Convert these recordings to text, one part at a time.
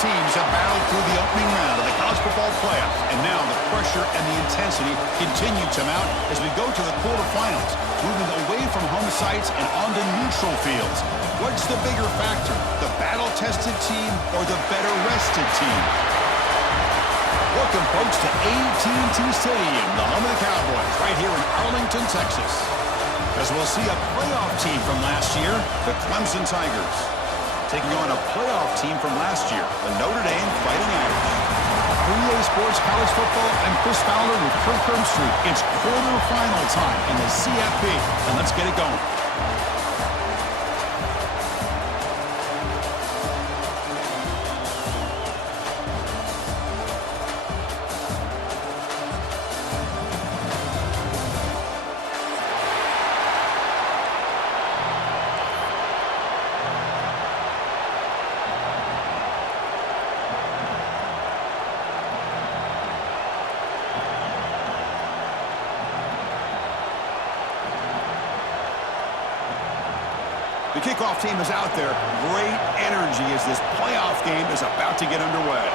teams have battled through the opening round of the college football playoff, and now the pressure and the intensity continue to mount as we go to the quarterfinals, moving away from home sites and onto neutral fields. What's the bigger factor, the battle-tested team or the better-rested team? Welcome, folks, to AT&T Stadium, the home of the Cowboys, right here in Arlington, Texas. As we'll see a playoff team from last year, the Clemson Tigers, taking on a playoff team from last year, the Notre Dame Fighting Irish. 3A Sports College Football, I'm Chris Fowler with Kirk Herbstreit. It's quarterfinal time in the CFB, and let's get it going. The kickoff team is out there. Great energy as this playoff game is about to get underway.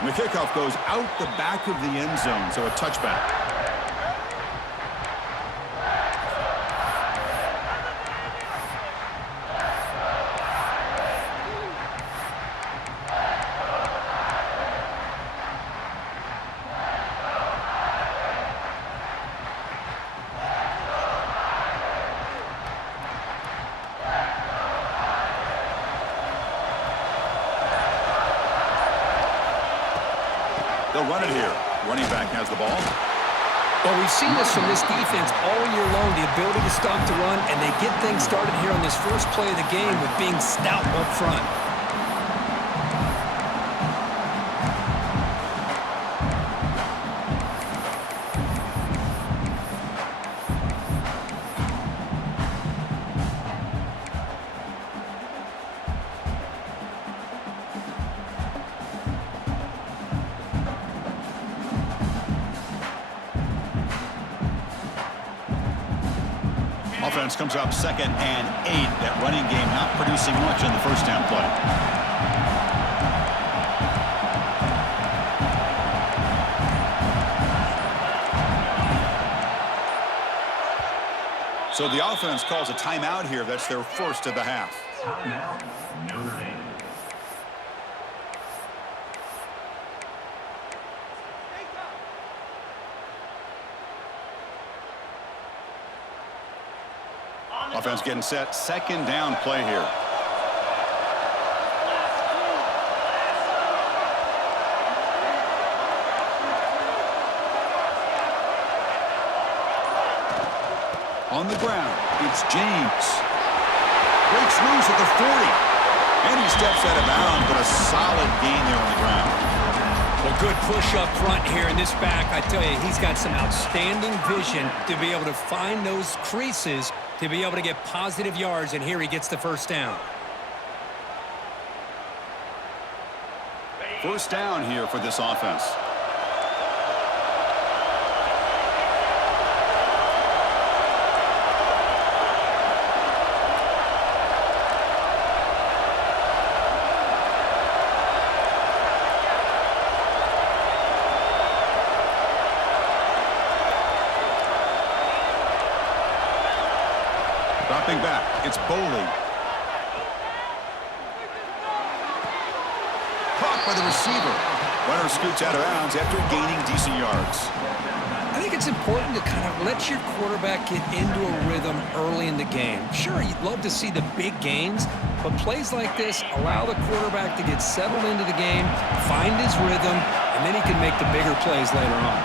And the kickoff goes out the back of the end zone, so a touchback. They'll run it here. Running back has the ball. Well, we've seen this from this defense all year long, the ability to stop the run, and they get things started here on this first play of the game with being stout up front. Offense comes up 2nd and 8. That running game not producing much on the first down play. So the offense calls a timeout here. That's their first of the half. Timeout, Notre Dame. Offense getting set. 2nd down play here. On the ground, it's James. Breaks loose at the 40. And he steps out of bounds, but a solid gain there on the ground. Well, good push up front here in this back. I tell you, he's got some outstanding vision to be able to find those creases, to be able to get positive yards, and here he gets the first down. First down here for this offense. Dropping back, it's Boley. Caught by the receiver. Runner scoots out of bounds after gaining decent yards. I think it's important to kind of let your quarterback get into a rhythm early in the game. Sure, you'd love to see the big gains, but plays like this allow the quarterback to get settled into the game, find his rhythm, and then he can make the bigger plays later on.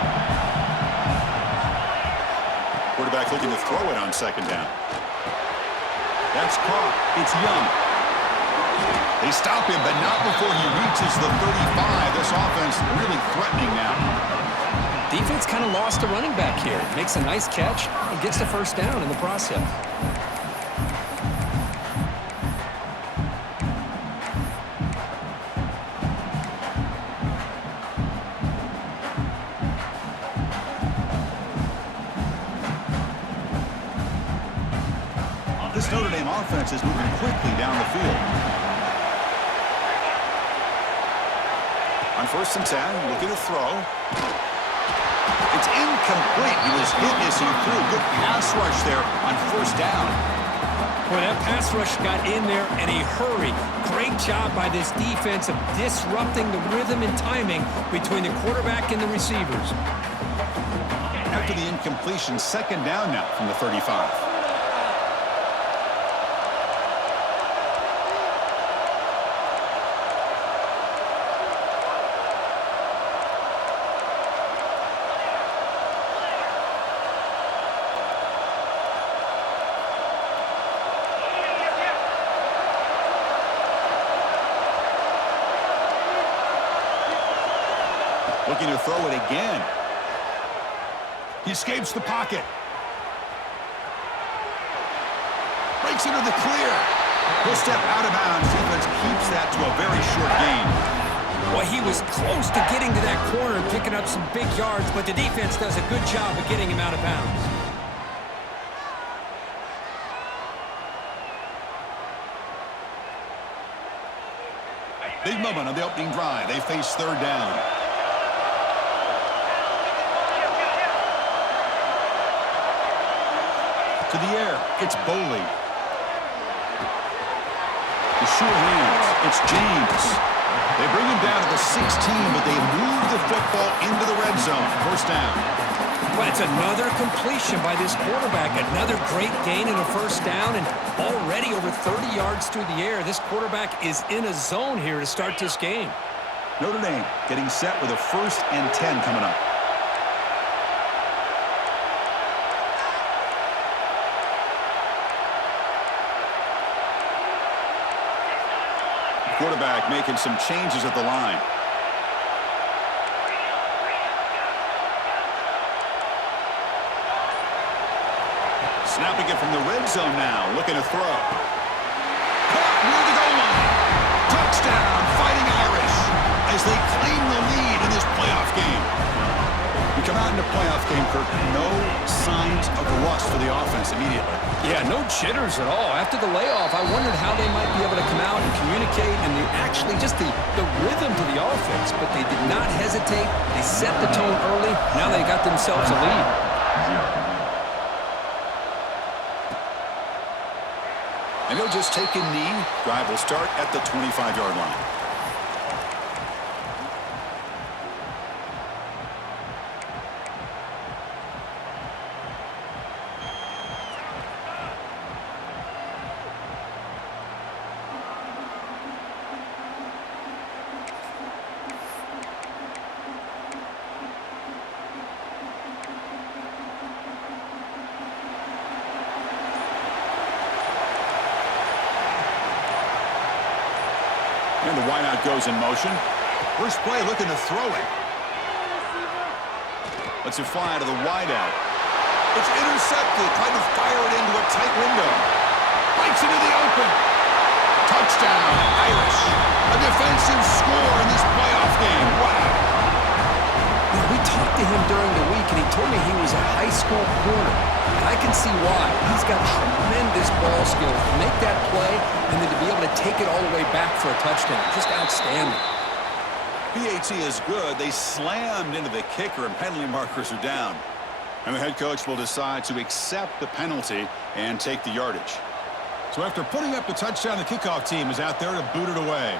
Quarterback looking to throw it on 2nd down. That's caught. It's Young. They stop him, but not before he reaches the 35. This offense really threatening now. Defense kind of lost a running back here. Makes a nice catch and gets the first down in the process. This Notre Dame Dame offense is moving quickly down the field. On 1st and 10, looking to throw. It's incomplete. He was hit as he threw a good pass rush there on 1st down. Boy, that pass rush got in there in a hurry. Great job by this defense of disrupting the rhythm and timing between the quarterback and the receivers. After the incompletion, 2nd down now from the 35. Looking to throw it again. He escapes the pocket. Breaks into the clear. He'll step out of bounds. Defense keeps that to a very short gain. Boy, he was close to getting to that corner and picking up some big yards, but the defense does a good job of getting him out of bounds. Big moment on the opening drive. They face 3rd down. To the air, it's Boley. The sure hands, it's James. They bring him down to the 16, but they move the football into the red zone. 1st down. Well, it's another completion by this quarterback. Another great gain in a 1st down, and already over 30 yards through the air. This quarterback is in a zone here to start this game. Notre Dame getting set with a 1st and 10 coming up. Quarterback making some changes at the line. Snapping it from the red zone now, looking to throw. Caught near the goal line. Touchdown, Fighting Irish, as they claim the lead in this playoff game. We come out in the playoff game, Kirk, no signs of rust for the offense immediately. Yeah, no jitters at all. After the layoff, I wondered how they might be able to come out and communicate and actually just the rhythm to the offense, but they did not hesitate. They set the tone early. Now they got themselves a lead. And he'll just take a knee. Drive will start at the 25-yard line. And the wideout goes in motion. First play looking to throw it. Lets it fly to the wideout. It's intercepted. Trying to fire it into a tight window. Breaks into the open. Touchdown, Irish. A defensive score in this playoff game. Wow. You know, we talked to him during the week, and he told me he was a high school corner. And I can see why. He's got tremendous ball skills to make that play and then to be able to take it all the way back for a touchdown. Just outstanding. PAT is good. They slammed into the kicker, and penalty markers are down. And the head coach will decide to accept the penalty and take the yardage. So after putting up the touchdown, the kickoff team is out there to boot it away.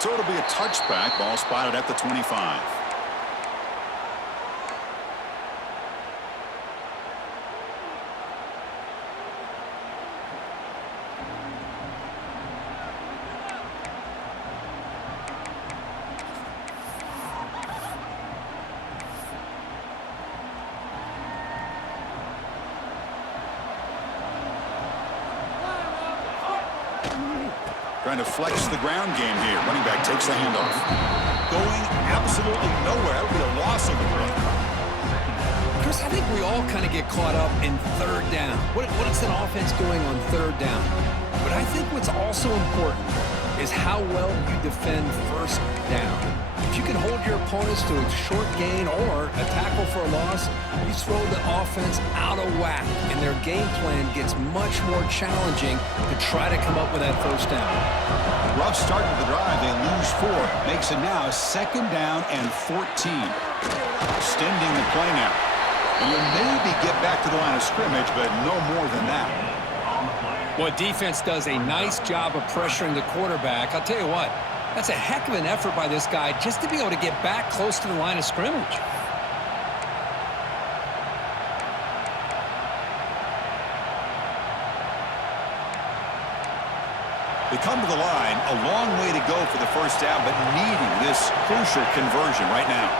So it'll be a touchback. Ball spotted at the 25. Trying to flex the ground game here. Running back takes the handoff. Going absolutely nowhere. It'll be a loss on the play. Chris, I think we all kind of get caught up in 3rd down. What is an offense doing on 3rd down? But I think what's also important is how well you defend first down. If you can hold your opponents to a short gain or a tackle for a loss, you throw the offense out of whack, and their game plan gets much more challenging to try to come up with that first down. Rough start to the drive. They lose 4. Makes it now 2nd down and 14. Extending the play now. And you'll maybe get back to the line of scrimmage, but no more than that. Well, defense does a nice job of pressuring the quarterback. I'll tell you what, that's a heck of an effort by this guy just to be able to get back close to the line of scrimmage. They come to the line, a long way to go for the first down, but needing this crucial conversion right now.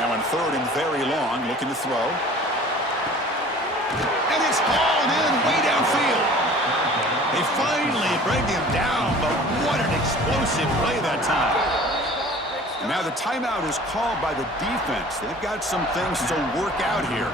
Now on 3rd and very long, looking to throw. And it's hauled in way downfield. They finally bring him down, but what an explosive play that time. And now the timeout is called by the defense. They've got some things to work out here.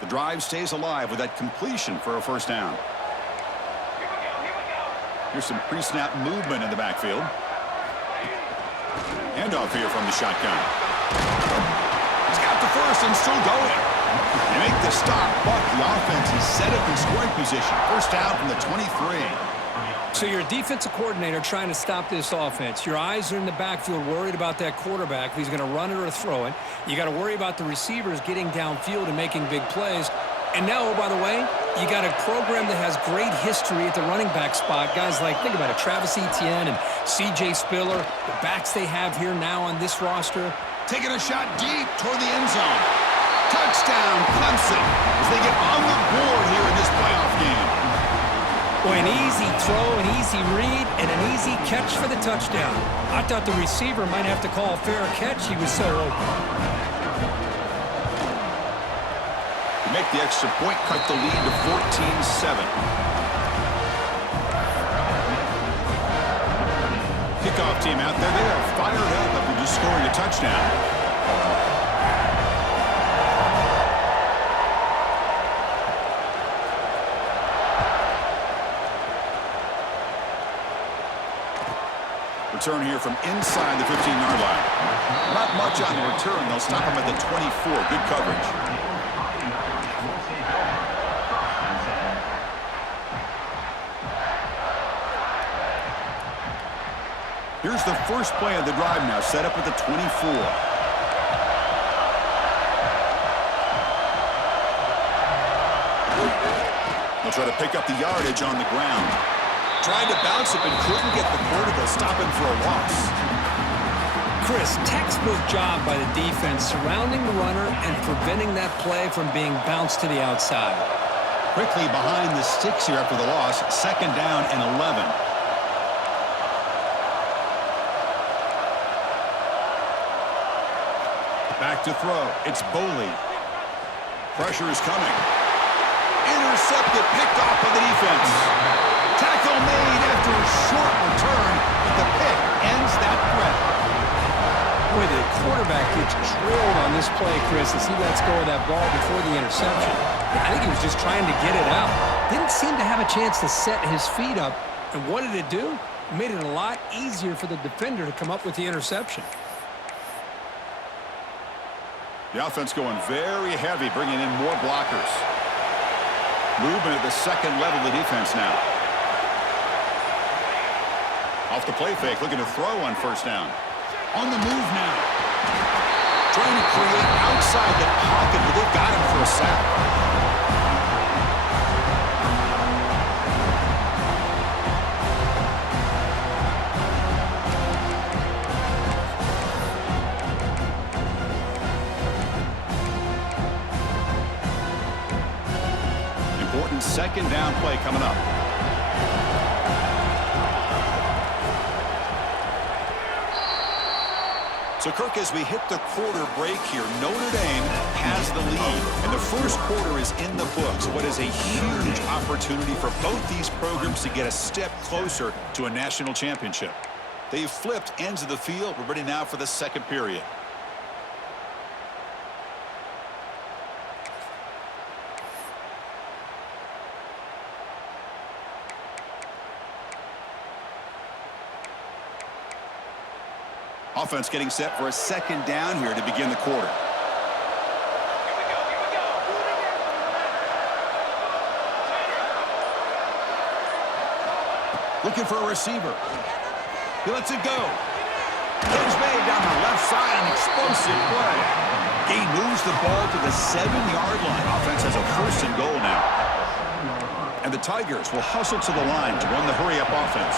The drive stays alive with that completion for a first down. Here's some pre-snap movement in the backfield. Handoff here from the shotgun. He's got the first and still going. They make the stop, but the offense is set up in scoring position. First down from the 23. So you're a defensive coordinator trying to stop this offense. Your eyes are in the backfield worried about that quarterback, if he's going to run it or throw it. You got to worry about the receivers getting downfield and making big plays. And now, oh, by the way, you got a program that has great history at the running back spot. Guys like, think about it, Travis Etienne and C.J. Spiller, the backs they have here now on this roster. Taking a shot deep toward the end zone. Touchdown, Clemson, as they get on the board here in this playoff game. Boy, an easy throw, an easy read, and an easy catch for the touchdown. I thought the receiver might have to call a fair catch. He was so open. Make the extra point, cut the lead to 14-7. Kickoff team out there. They are fired up after just scoring a touchdown. Return here from inside the 15-yard line. Not much on the return. They'll stop him at the 24. Good coverage. Here's the first play of the drive now, set up at the 24. They'll try to pick up the yardage on the ground. Tried to bounce it, but couldn't get the quarter. They'll stop him for a loss. Chris, textbook job by the defense surrounding the runner and preventing that play from being bounced to the outside. Quickly behind the sticks here after the loss, 2nd down and 11. Back to throw. It's Boley. Pressure is coming. Intercepted, picked off by the defense. Tackle made after a short return, but the pick ends that threat. Boy, the quarterback gets drilled on this play, Chris, as he lets go of that ball before the interception. I think he was just trying to get it out. Didn't seem to have a chance to set his feet up. And what did it do? It made it a lot easier for the defender to come up with the interception. The offense going very heavy, bringing in more blockers. Movement at the second level of the defense now. Off the play fake, looking to throw on first down. On the move now. Trying to create outside the pocket, but they've got him for a sack. Second down play coming up. So, Kirk, as we hit the quarter break here, Notre Dame has the lead, and the first quarter is in the books. What is a huge opportunity for both these programs to get a step closer to a national championship. They've flipped ends of the field. We're ready now for the second period. Offense getting set for a second down here to begin the quarter. Looking for a receiver. He lets it go. Plays made down the left side, an explosive play. Gain moves the ball to the 7-yard line. Offense has a first and goal now. And the Tigers will hustle to the line to run the hurry-up offense.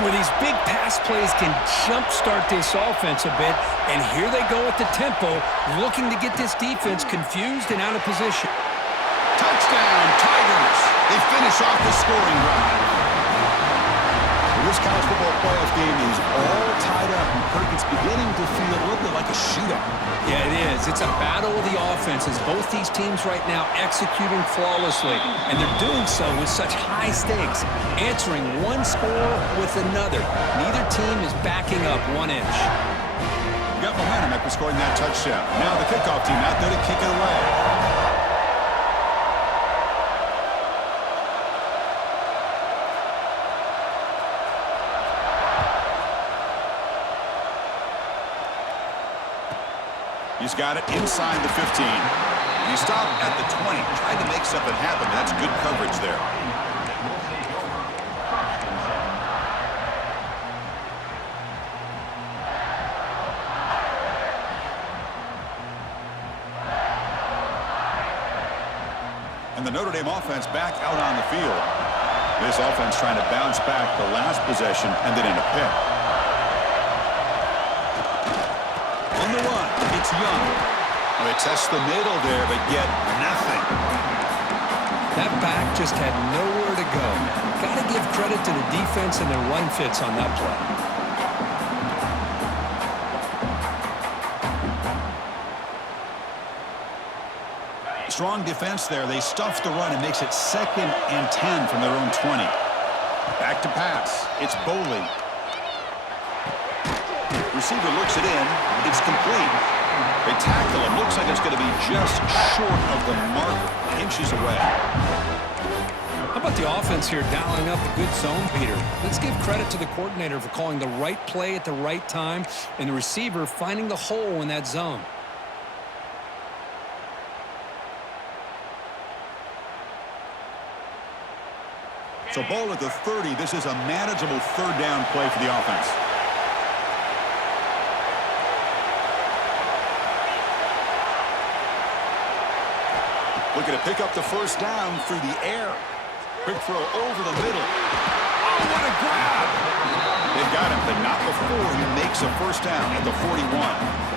Where these big pass plays can jumpstart this offense a bit, and here they go at the tempo, looking to get this defense confused and out of position. Touchdown, Tigers! They finish off the scoring drive. This college football playoff game is all tied up, and Kirk, it's beginning to feel a little bit like a shootout. Yeah, it is. It's a battle of the offenses. Both these teams right now executing flawlessly, and they're doing so with such high stakes, answering one score with another. Neither team is backing up 1 inch. You got momentum after scoring that touchdown. Now the kickoff team out there to kick it away. He's got it inside the 15. And he stopped at the 20, trying to make something happen. That's good coverage there. And the Notre Dame offense back out on the field. This offense trying to bounce back the last possession and then in a pick. On the run, it's Young. Well, they test the middle there, but get nothing. That back just had nowhere to go. Got to give credit to the defense and their run fits on that play. Strong defense there. They stuff the run and makes it 2nd and 10 from their own 20. Back to pass. It's Boley. Receiver looks it in. It's complete. They tackle him. Looks like it's going to be just short of the mark, inches away. How about the offense here dialing up a good zone, Peter? Let's give credit to the coordinator for calling the right play at the right time and the receiver finding the hole in that zone. So ball at the 30. This is a manageable third down play for the offense. Looking to pick up the first down through the air. Quick throw over the middle. Oh, what a grab! They've got him, but not before he makes a first down at the 41.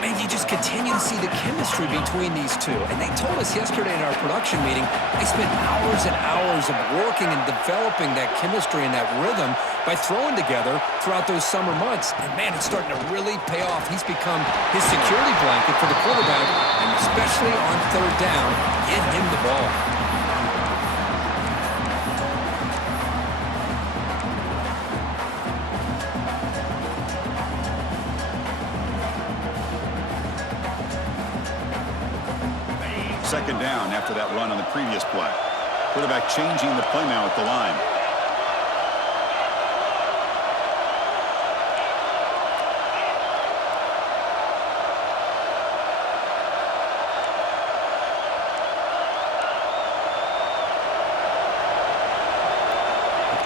And you just continue to see the chemistry between these two. And they told us yesterday in our production meeting, they spent hours and hours of working and developing that chemistry and that rhythm by throwing together throughout those summer months. And, man, it's starting to really pay off. He's become his security blanket for the quarterback, and especially on third down, get him the ball. Second down after that run on the previous play. Quarterback changing the play now at the line.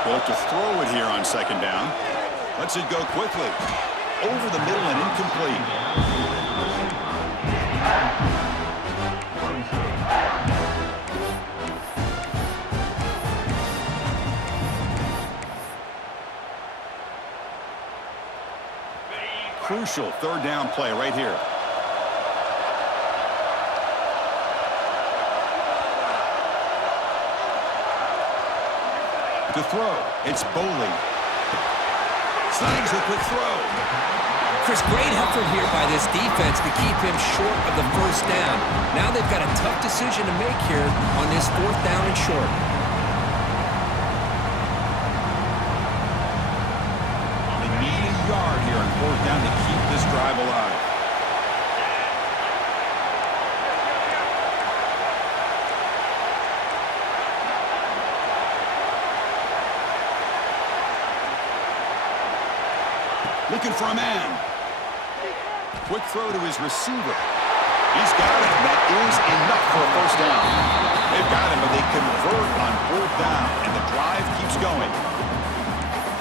They look to throw it here on second down. Lets it go quickly. Over the middle and incomplete. Crucial third down play right here. To throw, it's Boley. Snags the quick throw. Chris, great effort here by this defense to keep him short of the first down. Now they've got a tough decision to make here on this 4th down and short. They need a yard here on 4th down to keep this drive alive. Looking for a man. Quick throw to his receiver. He's got it. That is enough for a first down. They've got him, but they convert on 4th down, and the drive keeps going.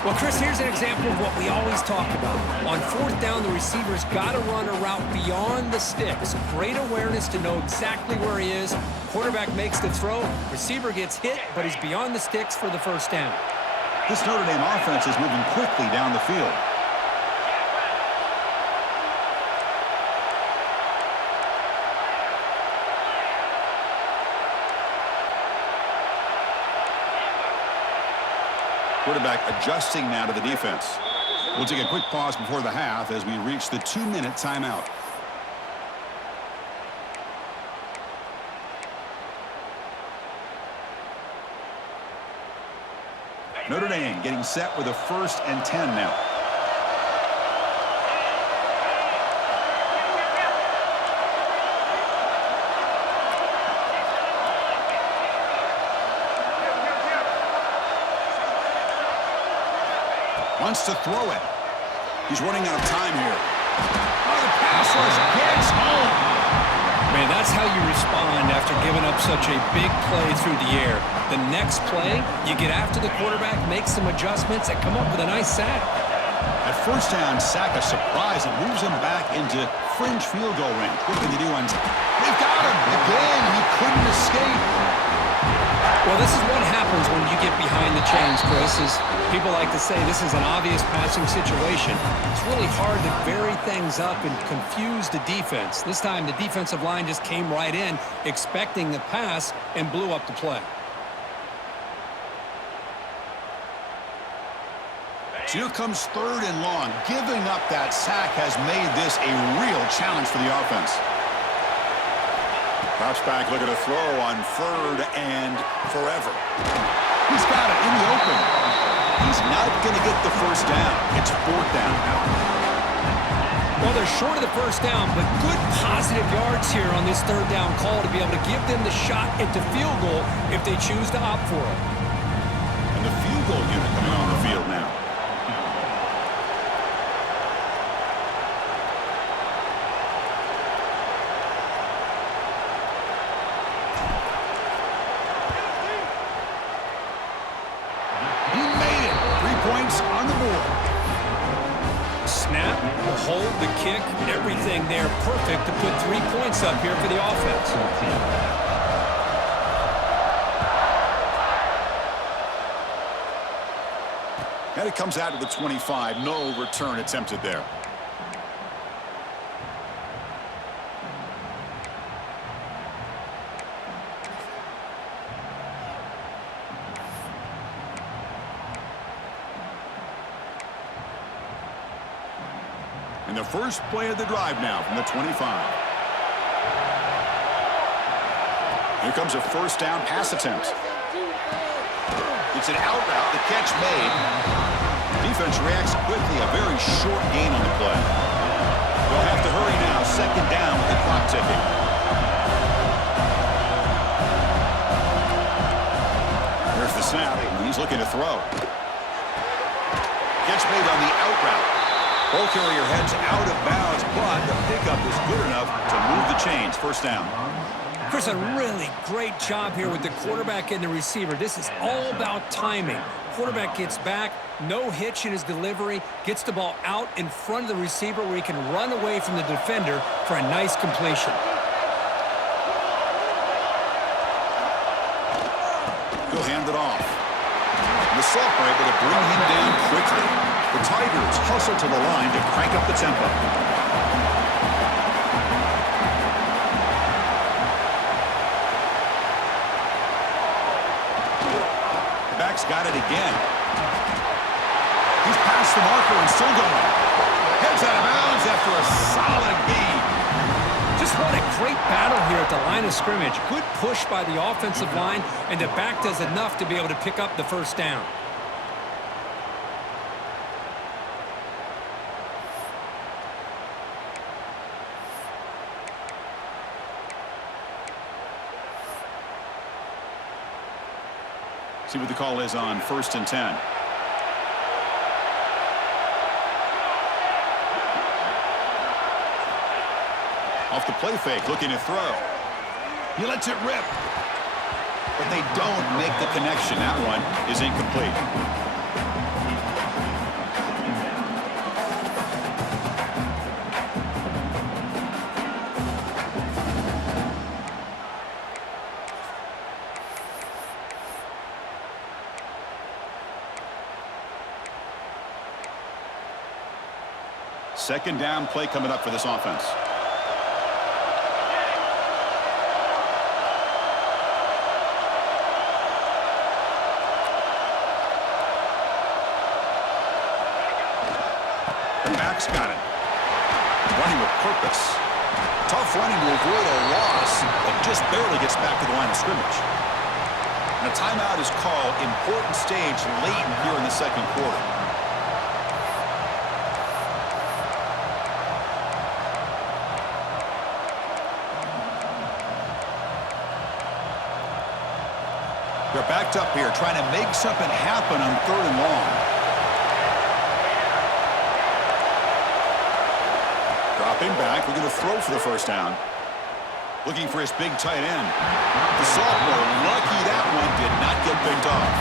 Well, Chris, here's an example of what we always talk about. On 4th down, the receiver's got to run a route beyond the sticks. Great awareness to know exactly where he is. Quarterback makes the throw. Receiver gets hit, but he's beyond the sticks for the first down. This Notre Dame offense is moving quickly down the field. Quarterback adjusting now to the defense. We'll take a quick pause before the half as we reach the 2-minute timeout. Notre Dame getting set with a 1st and 10 now. Wants to throw it. He's running out of time here. Oh, the pass rush gets home. Man, that's how you respond after giving up such a big play through the air. The next play, you get after the quarterback, make some adjustments, and come up with a nice sack. At 1st down, sack a surprise. It moves him back into fringe field goal range. What can they do on? They've got him again. He couldn't escape. Well, this is what happens when you get behind the chains, Chris. Is people like to say this is an obvious passing situation. It's really hard to vary things up and confuse the defense. This time, the defensive line just came right in, expecting the pass, and blew up the play. So here comes 3rd and long. Giving up that sack has made this a real challenge for the offense. Drops back, looking to throw on 3rd and forever. He's got it in the open. He's not going to get the first down. It's 4th down now. Well, they're short of the first down, but good positive yards here on this 3rd down call to be able to give them the shot at the field goal if they choose to opt for it. And the field goal unit coming on the field now. On the board. Snap, the hold, the kick, everything there perfect to put 3 points up here for the offense. And it comes out to the 25. No return attempted there. And the first play of the drive now from the 25. Here comes a 1st down pass attempt. It's an out route, the catch made. Defense reacts quickly, a very short gain on the play. They'll have to hurry now, 2nd down with the clock ticking. There's the snap, he's looking to throw. Catch made on the out route. Ball carrier heads out of bounds, but the pickup is good enough to move the chains. 1st down. Chris, a really great job here with the quarterback and the receiver. This is all about timing. Quarterback gets back, no hitch in his delivery, gets the ball out in front of the receiver where he can run away from the defender for a nice completion. He'll hand it off. And the sophomore able to bring him down quickly. The Tigers hustle to the line to crank up the tempo. The back's got it again. He's passed past the marker and still going. Heads out of bounds after a solid gain. Just what a great battle here at the line of scrimmage. Good push by the offensive line, and the back does enough to be able to pick up the first down. See what the call is on 1st and 10. Off the play fake, looking to throw. He lets it rip. But they don't make the connection. That one is incomplete. Second down play coming up for this offense. The back's got it. Running with purpose. Tough running to avoid a loss, but just barely gets back to the line of scrimmage. And a timeout is called. Important stage late here in the second quarter. They're backed up here, trying to make something happen on 3rd and long. Dropping back, we're going to throw for the first down. Looking for his big tight end. The sophomore, lucky that one did not get picked off.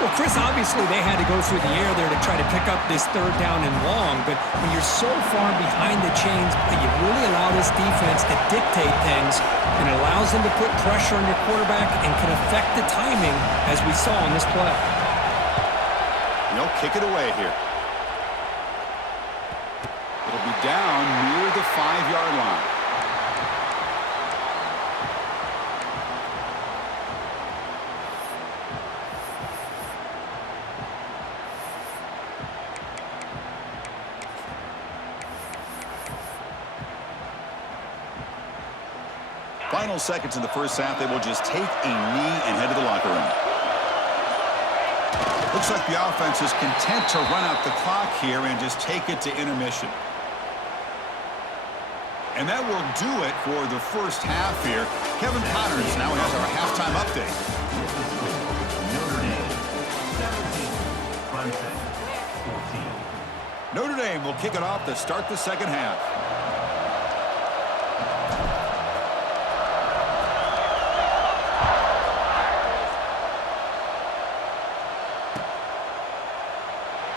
Well, Chris, obviously they had to go through the air there to try to pick up this 3rd down and long, but when you're so far behind the chains, you really allow this defense to dictate things, and it allows them to put pressure on your quarterback and can affect the timing, as we saw on this play. They'll kick it away here. It'll be down near the 5-yard line. Final seconds in the first half, they will just take a knee and head to the locker room. Looks like the offense is content to run out the clock here and just take it to intermission. And that will do it for the first half here. Kevin Connors now has our halftime update. Notre Dame, 17. Clemson, 14. Notre Dame will kick it off to start the second half.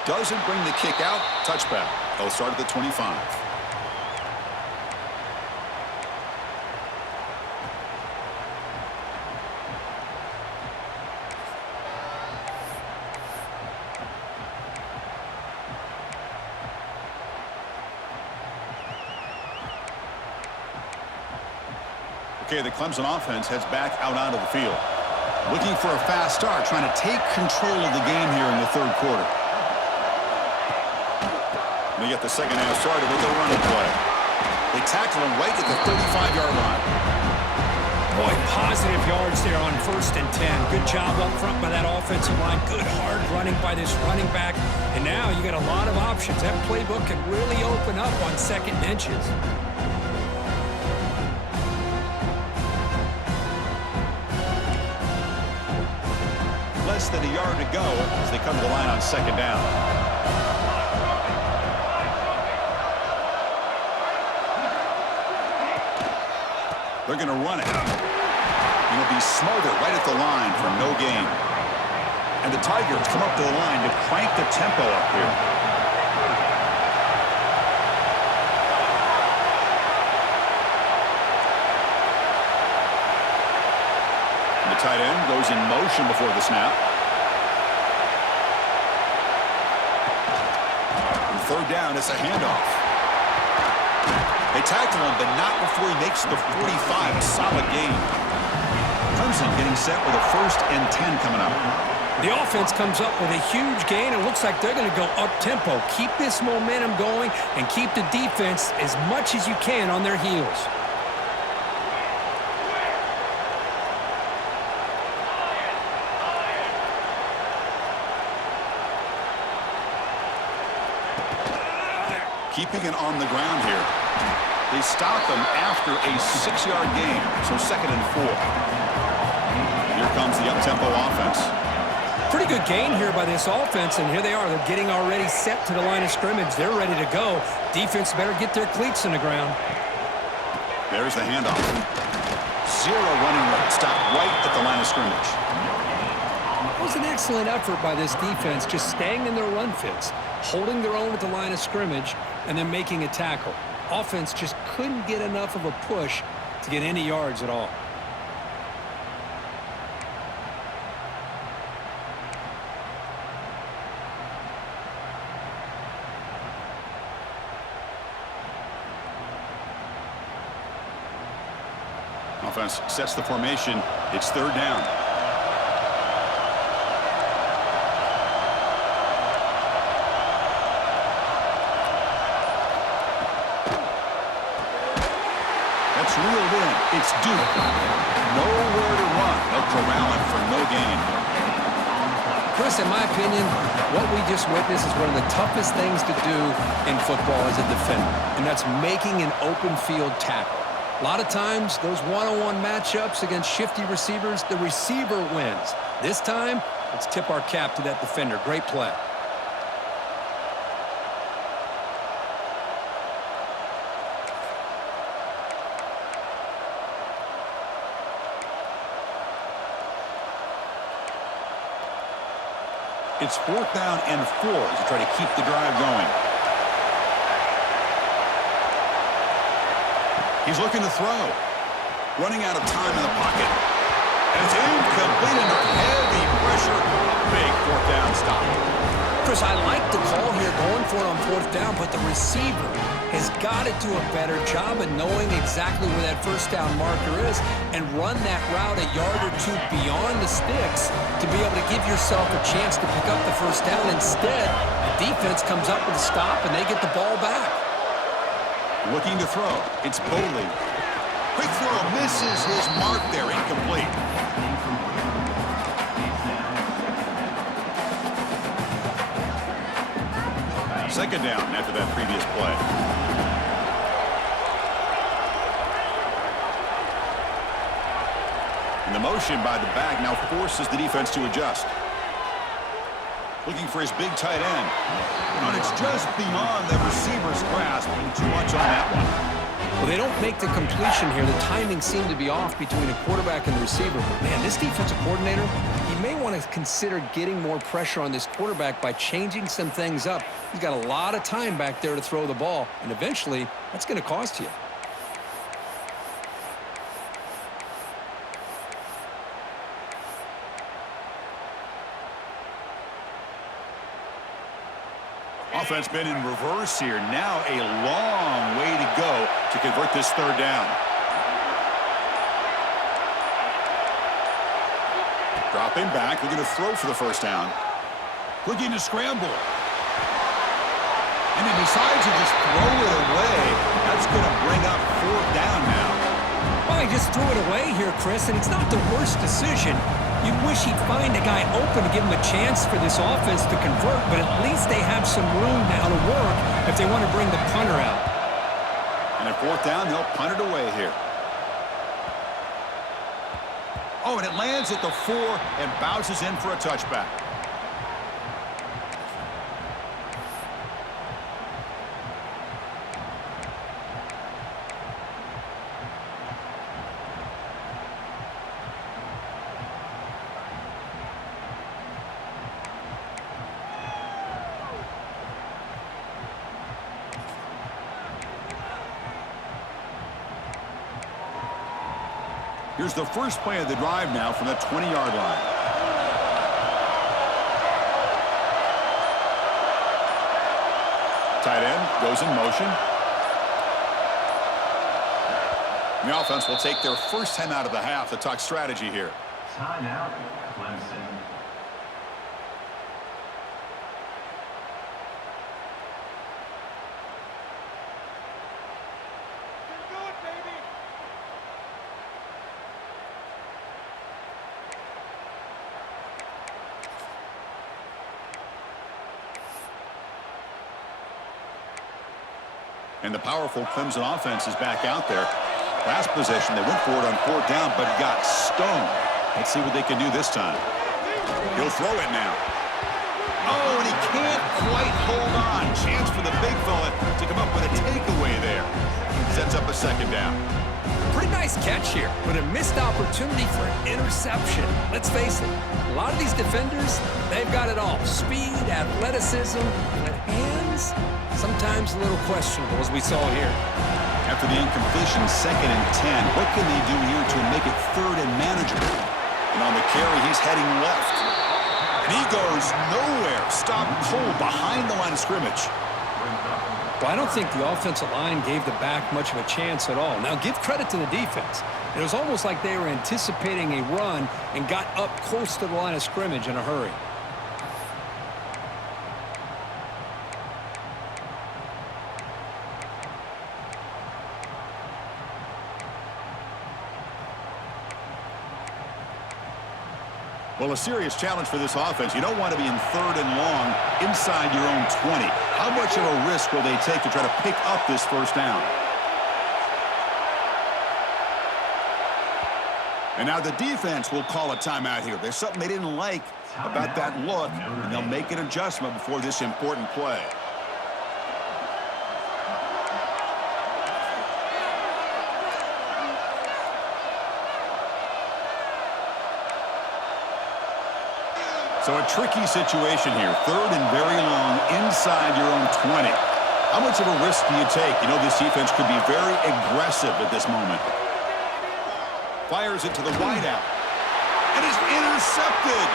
Doesn't bring the kick out. Touchback. They'll start at the 25. Okay, the Clemson offense heads back out onto the field. Looking for a fast start, trying to take control of the game here in the 3rd quarter. They get the second half started with a running play. They tackle him right at the 35-yard line. Boy, positive yards there on 1st and 10. Good job up front by that offensive line. Good hard running by this running back. And now you got a lot of options. That playbook can really open up on 2nd and inches. Less than a yard to go as they come to the line on 2nd down. They're going to run it. It'll be smothered right at the line for no gain. And the Tigers come up to the line to crank the tempo up here. And the tight end goes in motion before the snap. And 3rd down, it's a handoff. They tackle him, but not before he makes the 45. A solid gain. Clemson getting set with a 1st and 10 coming up. The offense comes up with a huge gain. It looks like they're going to go up-tempo. Keep this momentum going and keep the defense as much as you can on their heels. Keeping it on the ground here. They stop them after a 6-yard gain, so 2nd and 4. Here comes the up-tempo offense. Pretty good gain here by this offense, and here they are. They're getting already set to the line of scrimmage. They're ready to go. Defense better get their cleats in the ground. There's the handoff. 0 running room. Stop right at the line of scrimmage. It was an excellent effort by this defense, just staying in their run fits, holding their own at the line of scrimmage, and then making a tackle. Offense just couldn't get enough of a push to get any yards at all. Offense sets the formation. It's 3rd down. That's reeled in. It's Duke. Nowhere to run. They'll corral him for no gain. Chris, in my opinion, what we just witnessed is one of the toughest things to do in football as a defender, and that's making an open field tackle. A lot of times, those one-on-one matchups against shifty receivers, the receiver wins. This time, let's tip our cap to that defender. Great play. It's 4th down and 4 as you try to keep the drive going. He's looking to throw. Running out of time in the pocket. And it's incomplete under heavy pressure. A big 4th down stop. Chris, I like the call here going for it on 4th down, but the receiver has got to do a better job of knowing exactly where that 1st down marker is and run that route a yard or 2 beyond the sticks to be able to give yourself a chance to pick up the 1st down. Instead, the defense comes up with a stop and they get the ball back. Looking to throw. It's Boley. Quick throw. Misses his mark there. Incomplete. Second down after that previous play. And the motion by the back now forces the defense to adjust. Looking for his big tight end. And it's just beyond the receiver's grasp. Too much on that one. Well, they don't make the completion here. The timing seemed to be off between a quarterback and the receiver. But, man, this defensive coordinator, he may want to consider getting more pressure on this quarterback by changing some things up. He's got a lot of time back there to throw the ball, and eventually that's going to cost you. Offense been in reverse here. Now a long way to go to convert this 3rd down. Dropping back, looking to throw for the 1st down. Looking to scramble. And he decides to just throw it away. That's going to bring up 4th down now. Well, he just threw it away here, Chris, and it's not the worst decision. You wish he'd find a guy open to give him a chance for this offense to convert, but at least they have some room now to work if they want to bring the punter out. And at 4th down, they'll punt it away here. Oh, and it lands at the 4 and bounces in for a touchback. Here's the first play of the drive now from the 20-yard line. Tight end goes in motion. The offense will take their first time out of the half to talk strategy here. Timeout, Clemson. And the powerful Clemson offense is back out there. Last possession, they went for it on 4th down, but got stoned. Let's see what they can do this time. He'll throw it now. Oh, and he can't quite hold on. Chance for the big fella to come up with a takeaway there. Sets up a 2nd down. Pretty nice catch here, but a missed opportunity for an interception. Let's face it, a lot of these defenders, they've got it all. Speed, athleticism, but hands, sometimes a little questionable, as we saw here. After the incompletion, 2nd and 10. What can they do here to make it 3rd and manageable? And on the carry, he's heading left. And he goes nowhere. Stopped cold behind the line of scrimmage. Well, I don't think the offensive line gave the back much of a chance at all. Now, give credit to the defense. It was almost like they were anticipating a run and got up close to the line of scrimmage in a hurry. Well, a serious challenge for this offense. You don't want to be in 3rd and long inside your own 20. How much of a risk will they take to try to pick up this 1st down? And now the defense will call a timeout here. There's something they didn't like about that look, and they'll make an adjustment before this important play. So a tricky situation here. 3rd and very long inside your own 20. How much of a risk do you take? You know, this defense could be very aggressive at this moment. Fires it to the wideout. And is intercepted.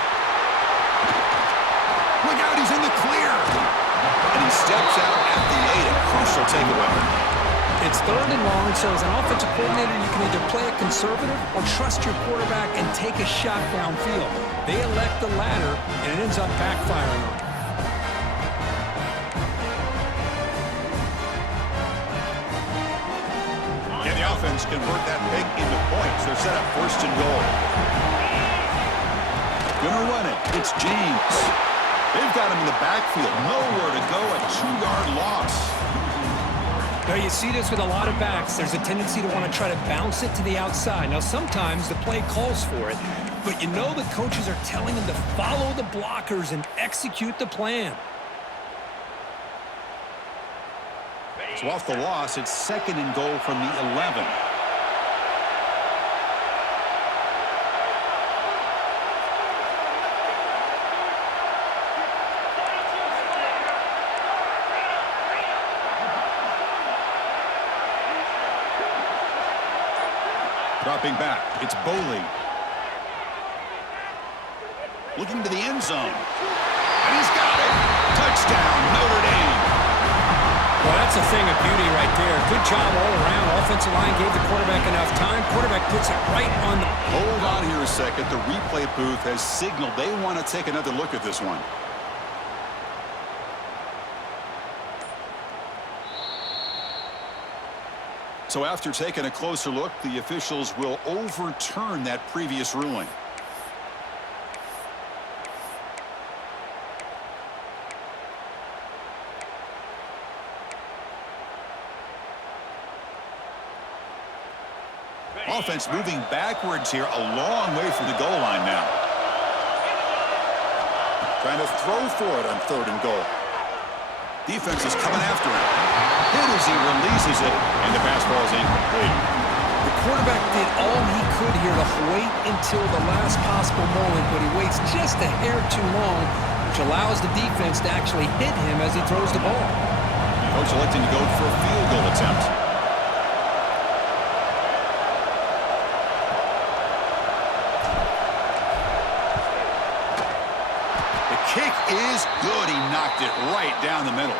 Look out, he's in the clear. And he steps out at the 8. A crucial takeaway. It's 3rd and long, so as an offensive coordinator, you can either play it conservative or trust your quarterback and take a shot downfield. They elect the latter, and it ends up backfiring on them. Can the offense convert that pick into points? They're set up 1st and goal. Gonna run it. It's James. They've got him in the backfield. Nowhere to go. A 2-yard loss. Now, you see this with a lot of backs. There's a tendency to want to try to bounce it to the outside. Now, sometimes the play calls for it, but you know the coaches are telling them to follow the blockers and execute the plan. So off the loss, it's 2nd and goal from the 11. Dropping back, it's Boley. Looking to the end zone. And he's got it. Touchdown, Notre Dame. Well, that's a thing of beauty right there. Good job all around. Offensive line gave the quarterback enough time. Quarterback puts it right on the... Hold on here a second. The replay booth has signaled they want to take another look at this one. So after taking a closer look, the officials will overturn that previous ruling. Offense moving backwards here, a long way from the goal line now. Trying to throw for it on 3rd and goal. Defense is coming after him. Hit as he releases it, and the pass ball is incomplete. The quarterback did all he could here to wait until the last possible moment, but he waits just a hair too long, which allows the defense to actually hit him as he throws the ball. Coach electing to go for a field goal attempt. The kick is good. He knocked it right down the middle.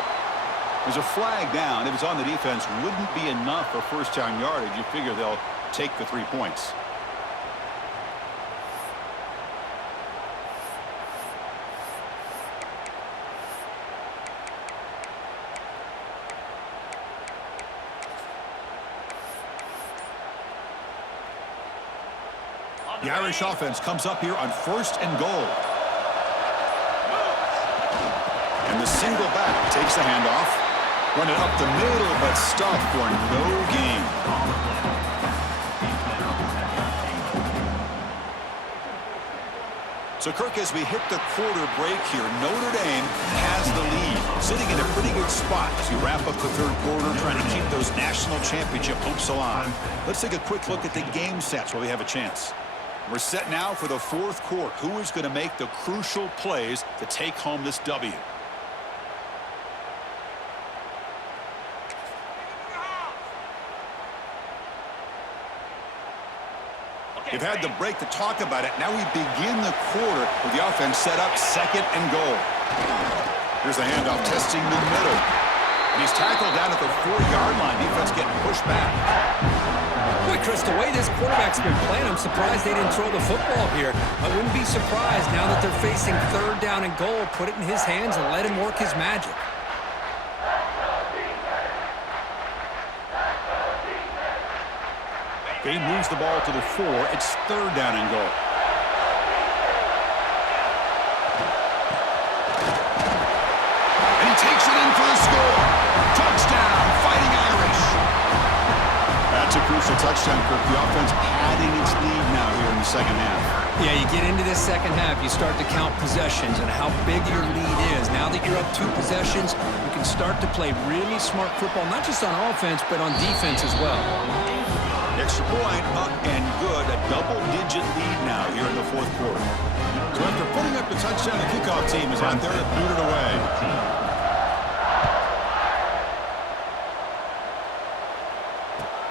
There's a flag down. If it's on the defense, wouldn't be enough for first-down yardage. You figure they'll take the 3 points. The Irish offense comes up here on 1st and goal. And the single back takes the handoff. Running up the middle, but stuffed for no gain. So, Kirk, as we hit the quarter break here, Notre Dame has the lead, sitting in a pretty good spot as we wrap up the third quarter, trying to keep those national championship hopes alive. Let's take a quick look at the game stats while we have a chance. We're set now for the fourth quarter. Who is going to make the crucial plays to take home this W? We've had the break to talk about it. Now we begin the quarter with the offense set up, second and goal. Here's the handoff, testing the middle. And he's tackled down at the 4-yard line. Defense getting pushed back. Boy, Chris, the way this quarterback's been playing, I'm surprised they didn't throw the football here. I wouldn't be surprised now that they're facing third down and goal. Put it in his hands and let him work his magic. He moves the ball to the 4. It's third down and goal. And he takes it in for the score. Touchdown, Fighting Irish. That's a crucial touchdown, Kirk. The offense padding its lead now here in the second half. Yeah, you get into this second half, you start to count possessions and how big your lead is. Now that you're up 2 possessions, you can start to play really smart football, not just on offense, but on defense as well. Extra point, up and good. A double-digit lead now here in the fourth quarter. So after putting up the touchdown, the kickoff team is out there to boot it away.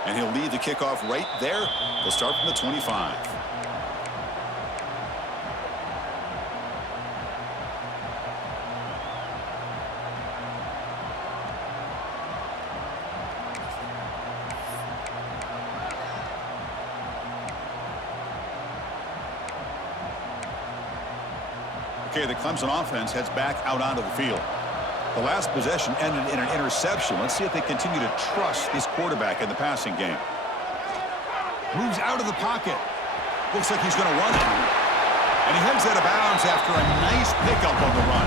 And he'll lead the kickoff right there. They'll start from the 25. Okay, the Clemson offense heads back out onto the field. The last possession ended in an interception. Let's see if they continue to trust this quarterback in the passing game. Moves out of the pocket. Looks like he's going to run it. And he heads out of bounds after a nice pickup on the run.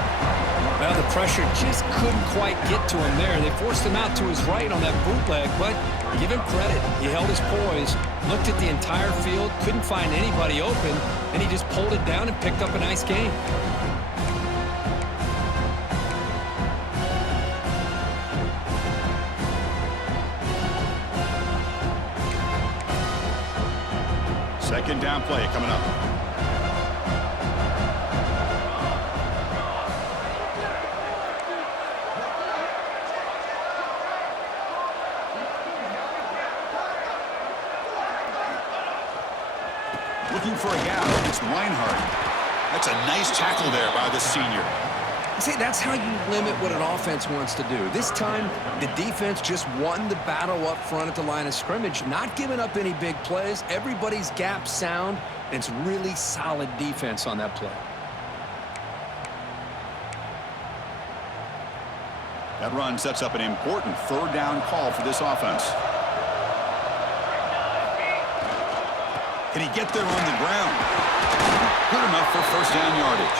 Well, the pressure just couldn't quite get to him there. They forced him out to his right on that bootleg, but give him credit. He held his poise, looked at the entire field, couldn't find anybody open, and he just pulled it down and picked up a nice gain. Second down play coming up. Looking for a gap. It's Reinhardt. That's a nice tackle there by the senior. See, that's how you limit what an offense wants to do. This time, the defense just won the battle up front at the line of scrimmage, not giving up any big plays. Everybody's gap sound, and it's really solid defense on that play. That run sets up an important third down call for this offense. Can he get there on the ground? Good enough for first down yardage.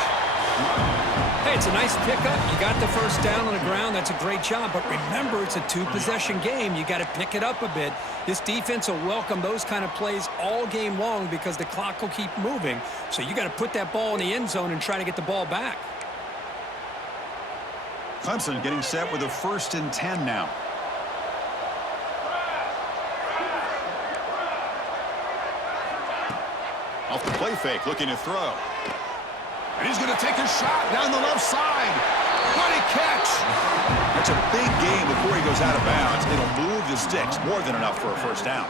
Hey, it's a nice pickup. You got the first down on the ground. That's a great job. But remember, it's a 2-possession game. You got to pick it up a bit. This defense will welcome those kind of plays all game long because the clock will keep moving. So you got to put that ball in the end zone and try to get the ball back. Clemson getting set with a 1st and 10 now. Off the play fake, looking to throw. And he's going to take a shot down the left side. What a catch! That's a big gain before he goes out of bounds. It'll move the sticks, more than enough for a first down.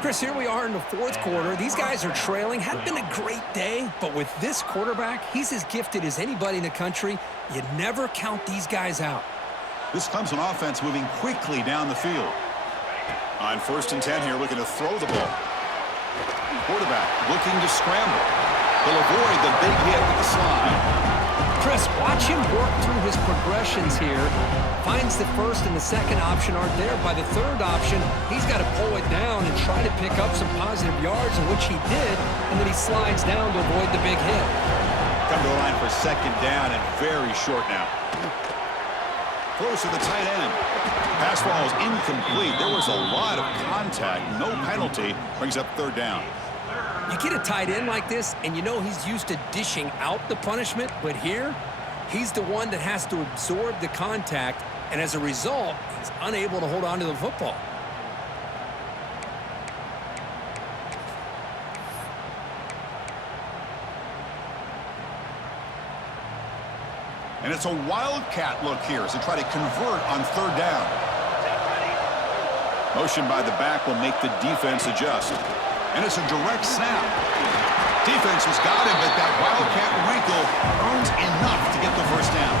Chris, here we are in the fourth quarter. These guys are trailing. Had been a great day, but with this quarterback, he's as gifted as anybody in the country. You never count these guys out. This Clemson offense moving quickly down the field. On 1st and 10 here, looking to throw the ball. Quarterback looking to scramble. He'll avoid the big hit with the slide. Chris, watch him work through his progressions here. Finds the first and the second option aren't there. By the third option, he's got to pull it down and try to pick up some positive yards, in which he did, and then he slides down to avoid the big hit. Come to the line for second down and very short now. Throws to the tight end. Pass ball is incomplete. There was a lot of contact. No penalty. Brings up third down. You get a tight end like this, and you know he's used to dishing out the punishment, but here, he's the one that has to absorb the contact, and as a result, he's unable to hold on to the football. And it's a wildcat look here as they try to convert on third down. Motion by the back will make the defense adjust. And it's a direct snap. Defense has got him, but that wildcat wrinkle earns enough to get the first down.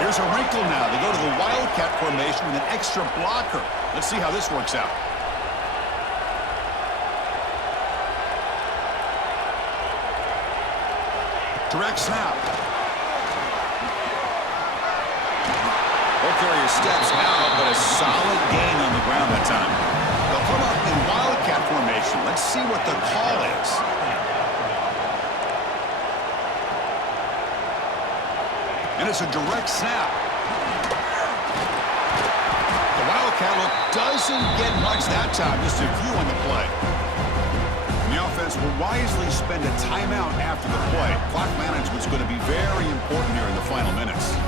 Here's a wrinkle now. They go to the wildcat formation with an extra blocker. Let's see how this works out. Direct snap. Carrier steps out, but a solid gain on the ground that time. They'll come up in wildcat formation. Let's see what the call is. And it's a direct snap. The wildcat look doesn't get much that time, just a few on the play. And the offense will wisely spend a timeout after the play. Clock management's going to be very important here in the final minutes.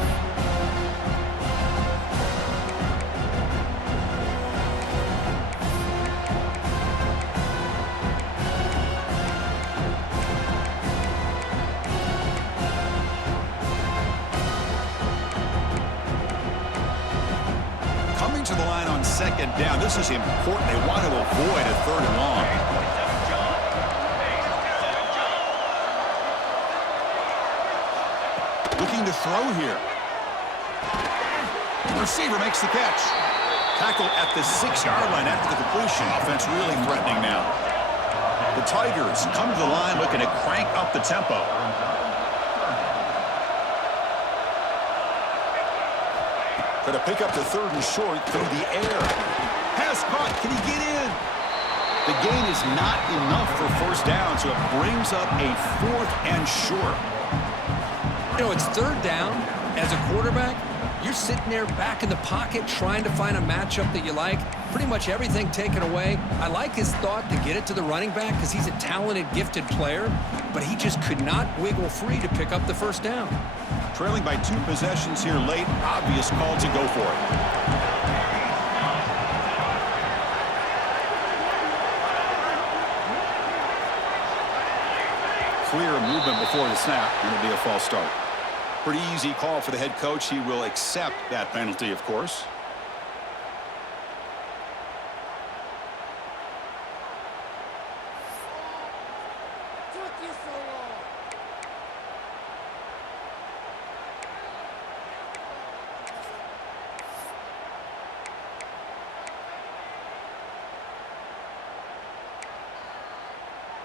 To the line on second down. This is important. They want to avoid a third and long. Looking to throw here. The receiver makes the catch. Tackle at the 6-yard line after the completion. Offense really threatening now. The Tigers come to the line looking to crank up the tempo. Going to pick up the third and short through the air. Pass caught. Can he get in? The gain is not enough for first down, so it brings up a fourth and short. You know, it's third down. As a quarterback, you're sitting there back in the pocket trying to find a matchup that you like. Pretty much everything taken away. I like his thought to get it to the running back because he's a talented, gifted player, but he just could not wiggle free to pick up the first down. Trailing by 2 possessions here late. Obvious call to go for it. Clear movement before the snap. It'll be a false start. Pretty easy call for the head coach. He will accept that penalty, of course.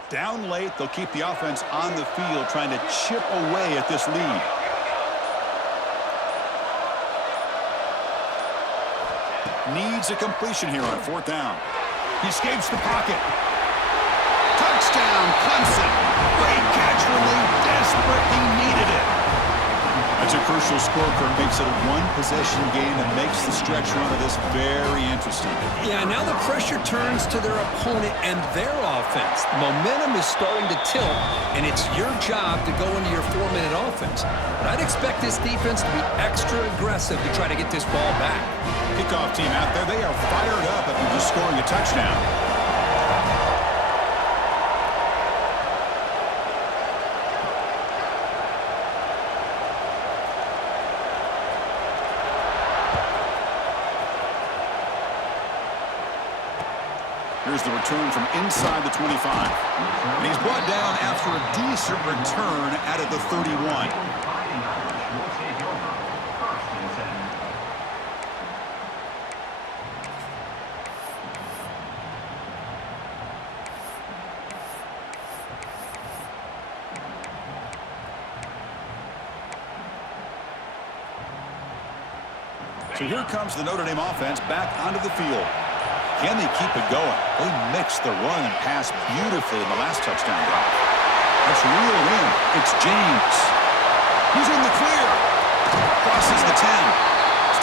Down late, they'll keep the offense on the field trying to chip away at this lead. Needs a completion here on fourth down. He escapes the pocket. Touchdown, Clemson. Great catch when they desperately needed it. That's a crucial scorecard. Makes it a one-possession game and makes the stretch run of this very interesting. Yeah, now the pressure turns to their opponent and their offense. The momentum is starting to tilt, and it's your job to go into your 4-minute offense. But I'd expect this defense to be extra aggressive to try to get this ball back. Kickoff team out there, they are fired up after just scoring a touchdown. Here's the return from inside the 25. And he's brought down after a decent return out of the 31. So here comes the Notre Dame offense back onto the field. Can they keep it going? They mixed the run and pass beautifully in the last touchdown drive. That's reeled in. It's James. He's in the clear. Crosses the 10.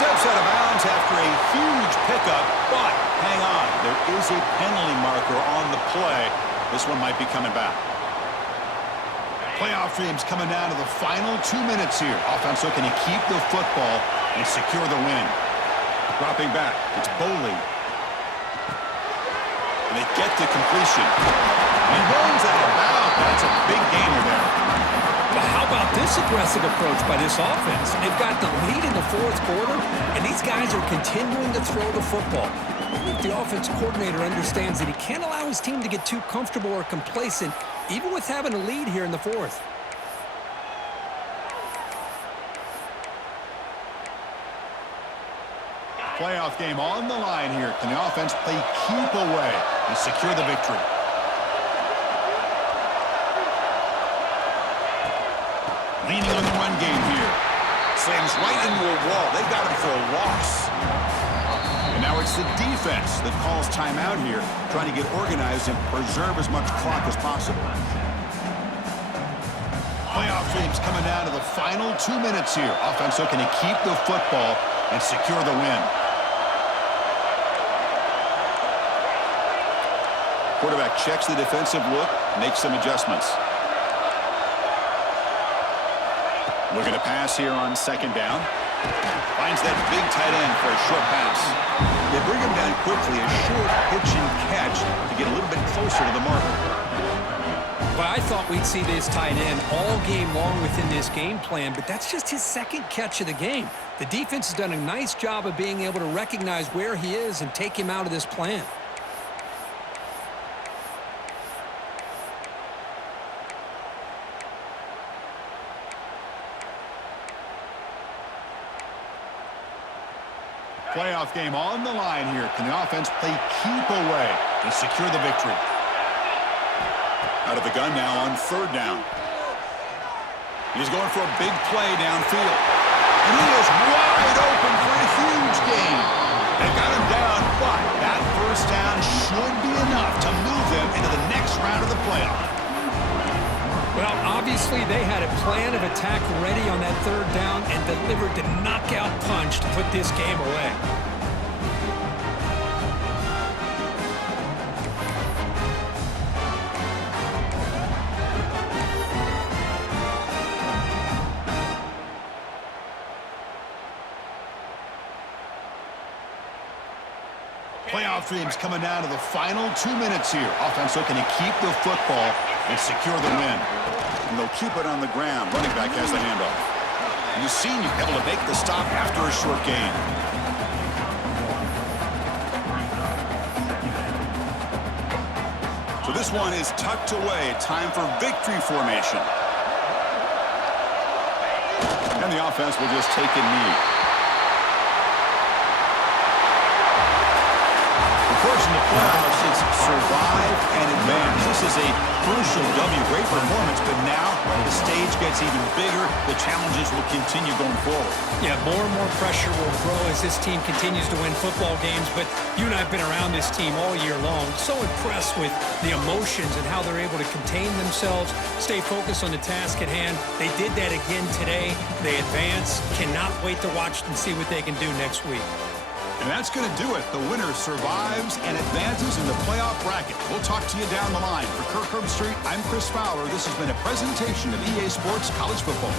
Steps out of bounds after a huge pickup, but hang on. There is a penalty marker on the play. This one might be coming back. Playoff dreams coming down to the final 2 minutes here. Offense looking to keep the football and secure the win. Dropping back, it's Bowley. And they get to completion. He runs out of bounds. That's a big gainer there. But how about this aggressive approach by this offense? They've got the lead in the fourth quarter, and these guys are continuing to throw the football. I think the offense coordinator understands that he can't allow his team to get too comfortable or complacent, even with having a lead here in the fourth. Playoff game on the line here. Can the offense play keep away and secure the victory? Leaning on the run game here. Slams right into a wall. They got him for a loss. And now it's the defense that calls timeout here, trying to get organized and preserve as much clock as possible. Playoff dreams coming down to the final 2 minutes here. Offense looking to keep the football and secure the win. Quarterback checks the defensive look, makes some adjustments. Looking to pass here on second down. Finds that big tight end for a short pass. They bring him down quickly, a short pitch and catch to get a little bit closer to the marker. But I thought we'd see this tight end all game long within this game plan, but that's just his second catch of the game. The defense has done a nice job of being able to recognize where he is and take him out of this plan. Playoff game on the line here. Can the offense play keep away and secure the victory? Out of the gun now on third down. He's going for a big play downfield. And he is wide open for a huge gain. They got him down, but that first down should be enough to move them into the next round of the playoff. Well, obviously they had a plan of attack ready on that third down and delivered the knockout punch to put this game away. Playoff dreams coming down to the final 2 minutes here. Offense looking to keep the football and secure the win. And they'll keep it on the ground. Running back has the handoff. And you've seen you able to make the stop after a short gain. So this one is tucked away. Time for victory formation. And the offense will just take a knee. First in the playoffs, it's survive and advance. This is a crucial W. Great performance, but now the stage gets even bigger. The challenges will continue going forward. Yeah, more and more pressure will grow as this team continues to win football games, but you and I have been around this team all year long. So impressed with the emotions and how they're able to contain themselves, stay focused on the task at hand. They did that again today. They advance. Cannot wait to watch and see what they can do next week. And that's going to do it. The winner survives and advances in the playoff bracket. We'll talk to you down the line. For Kirk Herbstreit, I'm Chris Fowler. This has been a presentation of EA Sports College Football.